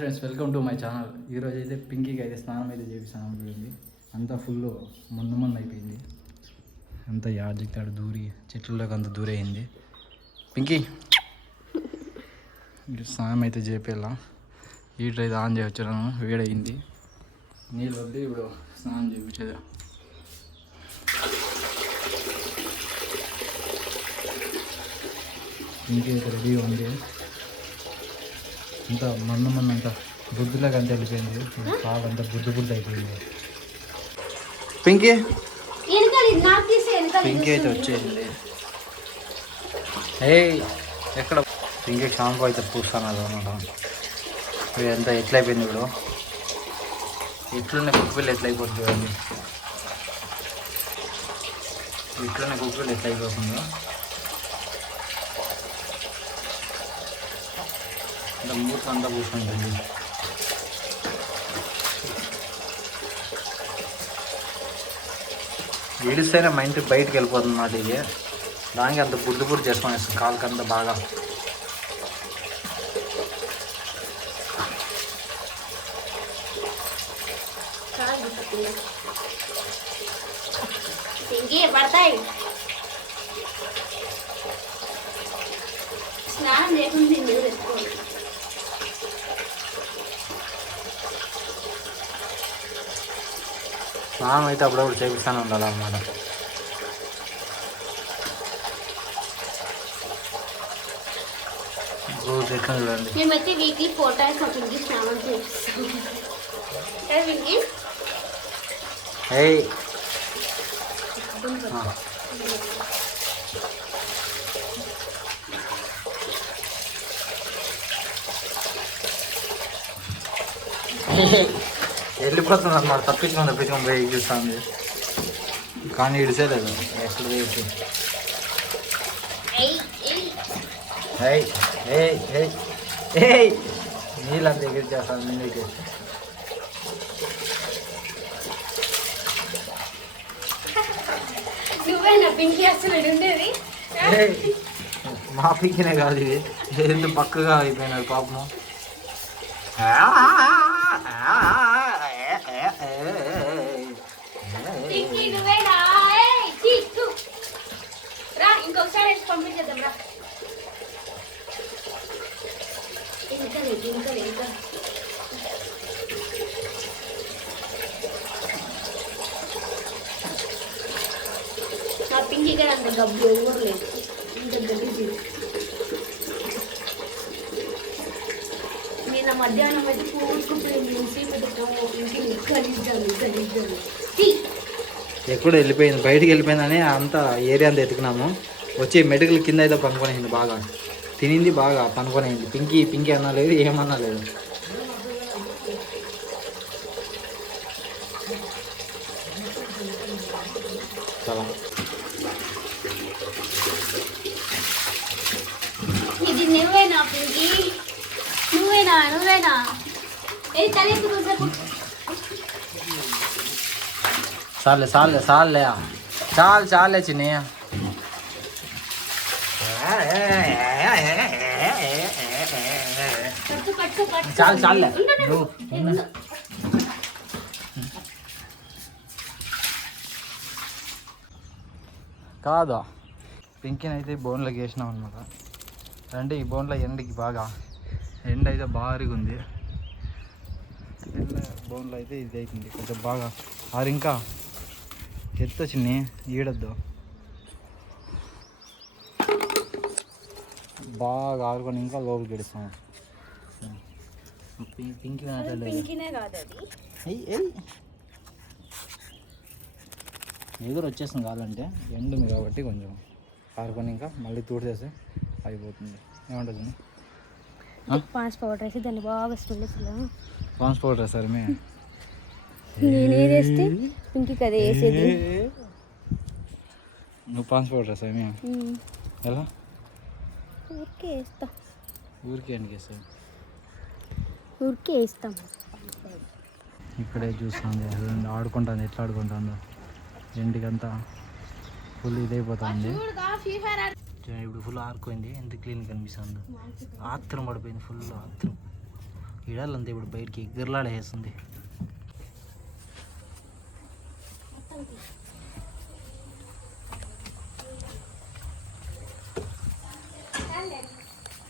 Friends welcome to my channel. ఈరోజు అయితే పింకీకి అయితే స్నానం అయితే చేపిస్తాను అయిపోయింది. అంతా ఫుల్ మొన్న అయిపోయింది. అంతా యాజిక్తాడు దూరి చెట్లలోకి అంత దూరైంది. పింకీ స్నానం అయితే చేపేలా హీటర్ అయితే ఆన్ చేయొచ్చాను, వేడయింది. నీళ్ళు వద్దు ఇప్పుడు స్నానం చేయించేది. పింకీ అయితే రెడీగా ఉంది. అంతా మొన్న అంతా బుద్ధులాగా అంతా వెళ్ళిపోయింది. పాలు అంతా బుద్ధి అయిపోయింది. పింకీ పింకీ అయితే వచ్చేసింది. ఎక్కడ పింకీ షాంపూ అయితే పూస్తాను అనమాట. ఎంత ఎట్లయిపోయింది ఇప్పుడు. ఇట్లనే కుక్కపిల్లి ఎట్లయిపోతుంది చూడండి. ఇట్లనే కుక్కపిల్లి ఎట్లయిపోతుందో అంత మూత అంతా పూసుకుంటుంది. విడిస్తేనే మా ఇంటికి బయటకు వెళ్ళిపోతుంది మాట. ఇది దానికి అంత బుడ్డు చేసుకొని వేస్తుంది కాలుకి అంతా బాగా. పడతాయి స్నానం లేకుండా స్నానం అయితే అప్పుడప్పుడు చేపిస్తానే ఉండాలన్నమాట. రోజు ఎట్లా చూడండి. మేమైతే వీక్లీ 4 times పింకీ స్నానం చేపిస్తాం. పింకీ వెళ్ళిపోతుంది అన్నమాట. తప్పించుకొని పోయి చూస్తుంది కానీ ఇడిసేలేదు. ఎక్కడ వేసి నీళ్ళంతా ఎగిరి చేస్తాను ముందుకి. పింకీ అసలు ఉండేది మా పింకినే కాదు, ఇది ఎంత పక్కగా అయిపోయినాడు పాపము. ఇంకొకసారి పంపించేద్దాం రా. ఇంకా నా పింకీ గారు అంత గబ్బు ఎవరు లేదు. ఇంత గలీజీ. నిన్న మధ్యాహ్నం అయితే పూసుకుంటుంది. ఎప్పుడు వెళ్ళిపోయింది, బయటికి వెళ్ళిపోయిందని అంతా ఏరియా అంతా ఎత్తుకున్నాము. వచ్చి మెడికల్ కింద అయితే పనుకొనేసింది. బాగా తినింది, బాగా పనుకొనేసింది. పింకీ అన్నా లేదు, ఏమన్నా లేదు. చాలా ఇది నువ్వేనా పింకీ? నువ్వేనా ఏది తలెత్తుకు. చాలే చిన్ని. చాలే కాదా. పింకీని అయితే బోన్లోకి వేసినాం అనమాట. అంటే ఈ బోన్లో ఎండకి బాగా ఎండ అయితే భారీగా ఉంది. బోన్లో అయితే ఇది అవుతుంది కొంచెం బాగా ఆరు. ఇంకా ఎత్త చిన్ని ఈడద్దు. బాగా ఆరుకొని ఇంకా లోపలికి గడిస్తాం. పింకీనే కాదు అది. ఎదురు వచ్చేస్తుంది కావాలంటే ఎండుంది కాబట్టి కొంచెం ఆరుకొని ఇంకా మళ్ళీ తూడిచేస్తే అయిపోతుంది. ఏమంటుంది? పాన్స్ పౌడర్ వేసి దాన్ని బాగా స్మెల్ వస్తుంది. పాన్స్ పౌడర్ వేస్తారు నేనేదేస్తే పింకీకి అదే వేసేది. నువ్వు పాన్స్ పౌడర్ వేస్తావు ఎలా? ఊరికే వేస్తా. ఊరికే ఎందుకు వేస్తావు? ఊరికే వేస్తాం. ఇక్కడే చూస్తుంది ఆడుకుంటుంది. ఎట్లా ఆడుకుంటుందో ఎండికంతా ఫుల్ ఇదైపోతుంది. ఇప్పుడు ఫుల్ ఆరుకోయింది. ఎంత క్లీన్ కనిపిస్తుంది. ఆత్రం పడిపోయింది, ఫుల్ ఆత్రం. ఈడాలంతే ఇప్పుడు బయటికి ఎగ్గిర్లాడేస్తుంది